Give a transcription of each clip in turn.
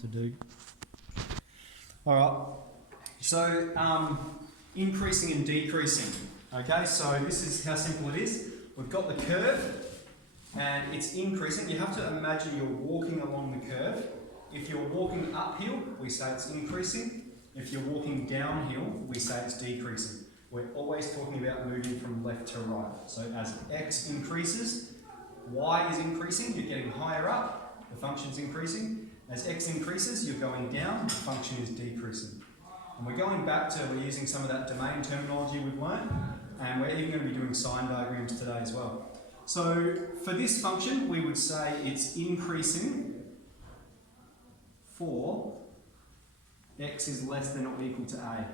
to do. All right, so increasing and decreasing. Okay, so this is how simple it is. We've got the curve and it's increasing. You have to imagine you're walking along the curve. If you're walking uphill, we say it's increasing. If you're walking downhill, we say it's decreasing. We're always talking about moving from left to right. So as x increases, y is increasing, you're getting higher up, the function's increasing. As x increases, you're going down, the function is decreasing. And we're going back to, we're using some of that domain terminology we've learned, and we're even going to be doing sign diagrams today as well. So for this function, we would say it's increasing for x is less than or equal to a.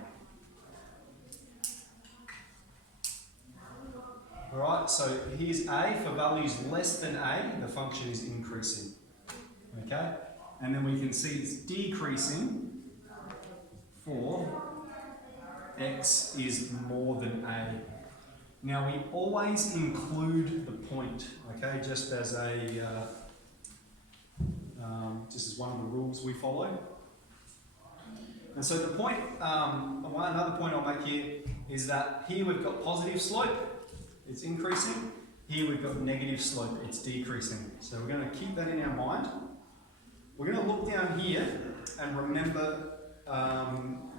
Alright, so here's a. For values less than a, the function is increasing. Okay? And then we can see it's decreasing for x is more than a. Now we always include the point, okay, just as a just as one of the rules we follow. And so the point, another point I'll make here is that here we've got positive slope, it's increasing. Here we've got negative slope, it's decreasing. So we're going to keep that in our mind. We're going to look down here and remember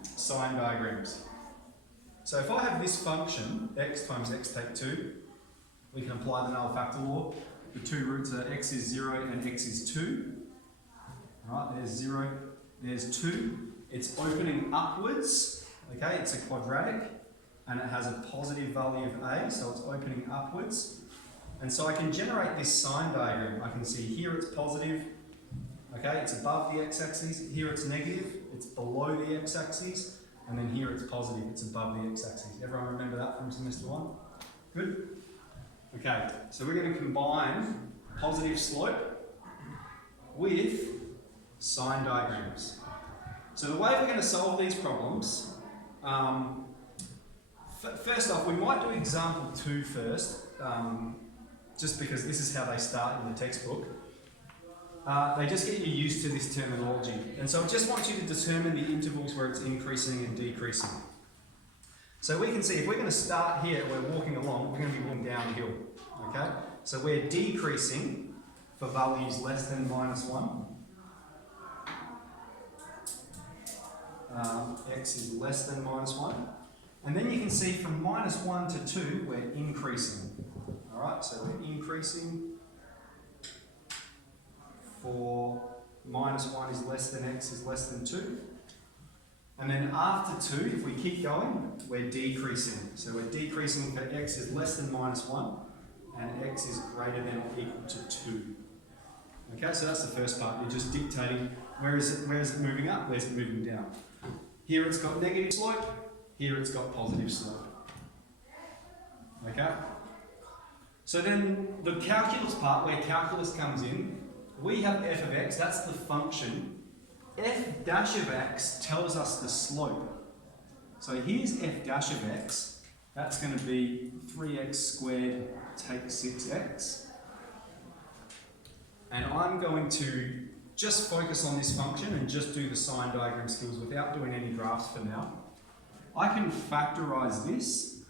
sign diagrams. So if I have this function, x times x take 2, we can apply the Null Factor Law. The two roots are x is 0 and x is 2. Alright, there's 0, there's 2. It's opening upwards, okay, it's a quadratic, and it has a positive value of a, so it's opening upwards. And so I can generate this sign diagram. I can see here it's positive, okay, it's above the x-axis, here it's negative, it's below the x-axis, and then here it's positive, it's above the x-axis. Everyone remember that from semester 1? Good? Okay, so we're going to combine positive slope with sign diagrams. So the way we're going to solve these problems, first off, we might do example 2 first, just because this is how they start in the textbook. They just get you used to this terminology. And so I just want you to determine the intervals where it's increasing and decreasing. So we can see if we're going to start here, we're walking along, we're going to be walking downhill. Okay? So we're decreasing for values less than -1. X is less than -1. And then you can see from -1 to 2, we're increasing. Alright, so we're increasing for -1 is less than x is less than 2. And then after 2, if we keep going, we're decreasing. So we're decreasing for x is less than -1 and x is greater than or equal to 2. Okay, so that's the first part. You're just dictating where is it moving up, where is it moving down. Here it's got negative slope, here it's got positive slope. Okay? So then the calculus part, where calculus comes in, we have f of x, that's the function. F dash of x tells us the slope. So here's f dash of x, that's going to be 3x squared take 6x. And I'm going to just focus on this function and just do the sign diagram skills without doing any graphs for now. I can factorise this,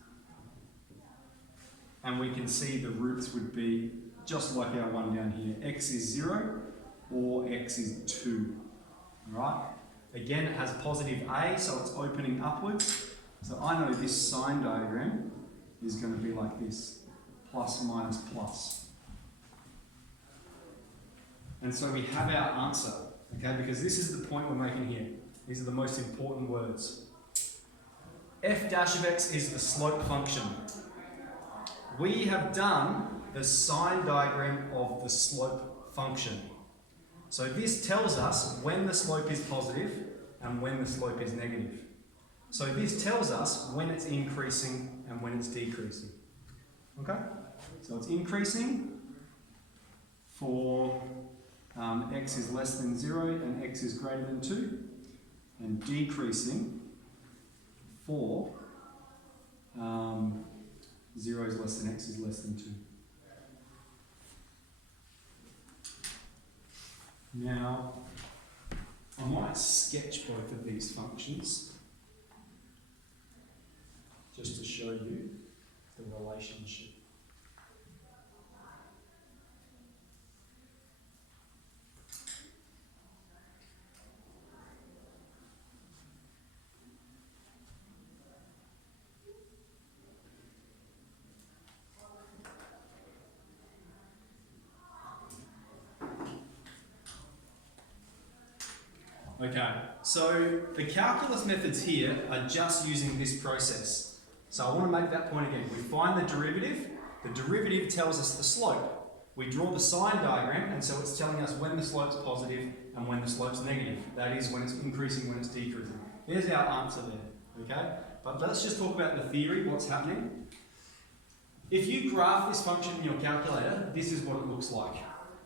and we can see the roots would be just like our one down here. X is 0 or x is 2. Alright? Again, it has positive a, so it's opening upwards. So I know this sign diagram is going to be like this, plus minus plus. And so we have our answer, okay, because this is the point we're making here. These are the most important words. F dash of x is the slope function. We have done the sign diagram of the slope function. So this tells us when the slope is positive and when the slope is negative. So this tells us when it's increasing and when it's decreasing. Okay? So it's increasing for x is less than 0 and x is greater than 2, and decreasing for 0 is less than x is less than 2. Now, might sketch both of these functions just to show you the relationship. Okay, so the calculus methods here are just using this process. So I want to make that point again. We find the derivative tells us the slope. We draw the sign diagram, and so it's telling us when the slope's positive and when the slope's negative. That is when it's increasing, when it's decreasing. There's our answer there, okay? But let's just talk about the theory, what's happening. If you graph this function in your calculator, this is what it looks like,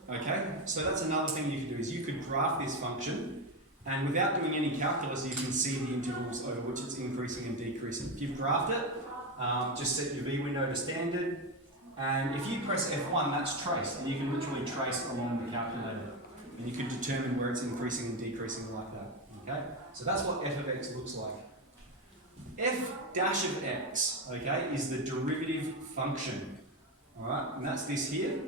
okay? So that's another thing you could do, is you could graph this function, and without doing any calculus, you can see the intervals over which it's increasing and decreasing. If you've graphed it, just set your V window to standard, and if you press F1, that's trace, and you can literally trace along the calculator, and you can determine where it's increasing and decreasing like that, okay? So that's what f of x looks like. F dash of x, okay, is the derivative function, all right, and that's this here.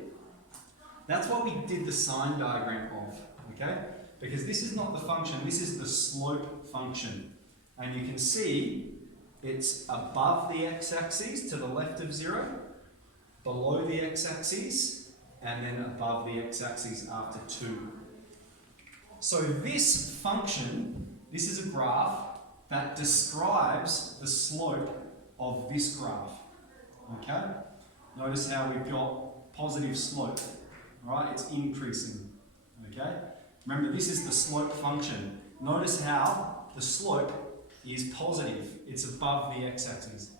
That's what we did the sign diagram of, okay? Because this is not the function, this is the slope function. And you can see it's above the x-axis to the left of 0, below the x-axis, and then above the x-axis after 2. So this function, this is a graph that describes the slope of this graph. Okay? Notice how we've got positive slope, right? It's increasing. Okay? Remember, this is the slope function. Notice how the slope is positive. It's above the x-axis.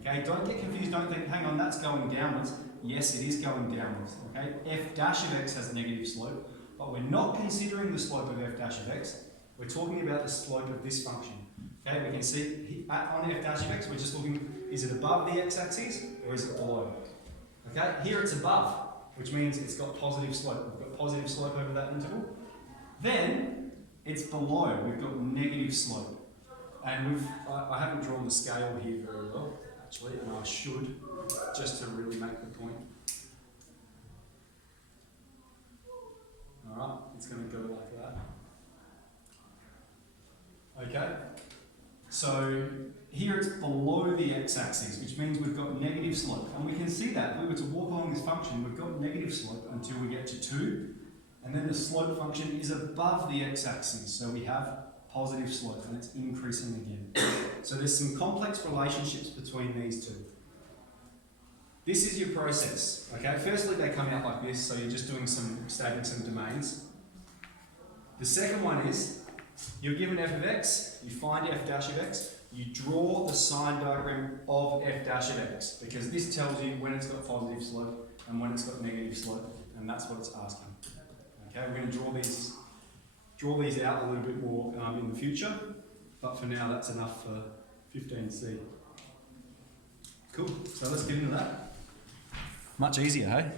Okay, don't get confused, don't think, hang on, that's going downwards. Yes, it is going downwards. Okay, f dash of x has negative slope, but we're not considering the slope of f dash of x. We're talking about the slope of this function. Okay, we can see on f dash of x, we're just looking, is it above the x-axis or is it below? Okay, here it's above, which means it's got positive slope. We've got positive slope over that interval. Then it's below, we've got negative slope. And I haven't drawn the scale here very well, actually, and I should, just to really make the point. Alright, it's going to go like that. Okay, so here it's below the x-axis, which means we've got negative slope. And we can see that if we were to walk along this function, we've got negative slope until we get to 2. And then the slope function is above the x-axis, so we have positive slope, and it's increasing again. So there's some complex relationships between these two. This is your process, okay? Firstly, they come out like this, so you're just doing stating some domains. The second one is, you're given f of x, you find f dash of x, you draw the sign diagram of f dash of x, because this tells you when it's got positive slope and when it's got negative slope, and that's what it's asking. Okay, we're going to draw these out a little bit more in the future, but for now that's enough for 15C. Cool, so let's get into that. Much easier, hey?